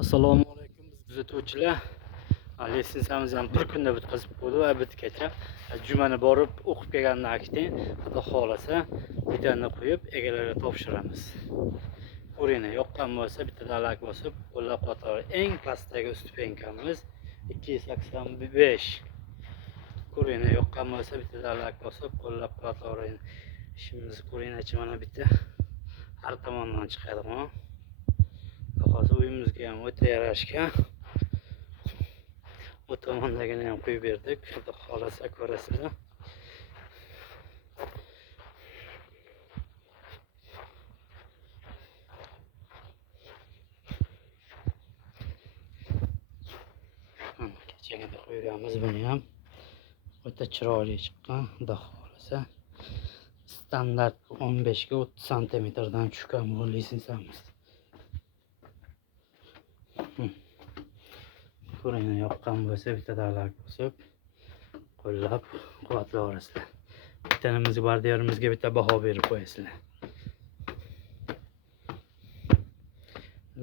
Assalomu alaykum kuzatuvchilar. Litsenziyamizni ham bir kunda bitkazib qo'ydi va bitgacha jumani borib o'qib kelgandan keyin xudo xolasa videoni qo'yib egalariga topshiramiz. Ko'ringlar, yoqqan bo'lsa bitta like bosib qo'llab-quvvatlavering. Eng pastdagi stupenkamiz 285. Ko'ringlar, yoqqan bo'lsa bitta like bosib qo'llab-quvvatlavering. Ishimizni ko'ringlar, mana bitta har tomondan chiqadi. Hozir uyimizga ham o'ta yarashgan. Bu tomondagini ham qo'yib berdik. Xudo xolasa ko'rasizlar. Kechagina qo'yganmiz buni ham. O'ta chiroyli chiqqan. Xudo xolasa standart 15 ga 30 santimetrdan tushgan bu litsenziyamiz. Ko'ringlar, yoqqan bo'lsa bitta like bosib qo'llab quvvatlaverasizlar. Bittanimizga bardiyorimizga bitta baho berib qo'yasizlar.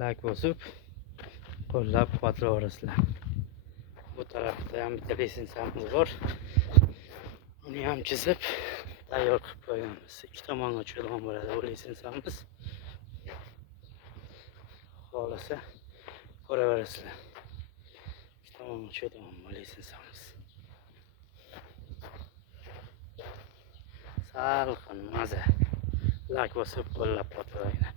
Like bosib qo'llab quvvatlaverasizlar. Bu tarafda ham bitta litsenziyamiz bor. Uni ham chizib tayyor qilib qo'yganmiz. Ikki tomonga tushadigan bo'ladi bu litsenziyamiz. Xolasa ko'raverasizlar. Tamam, tushadigan bu litsenziyamiz. Salqin maza. Like bosib qo'llab quvvatlaringlar.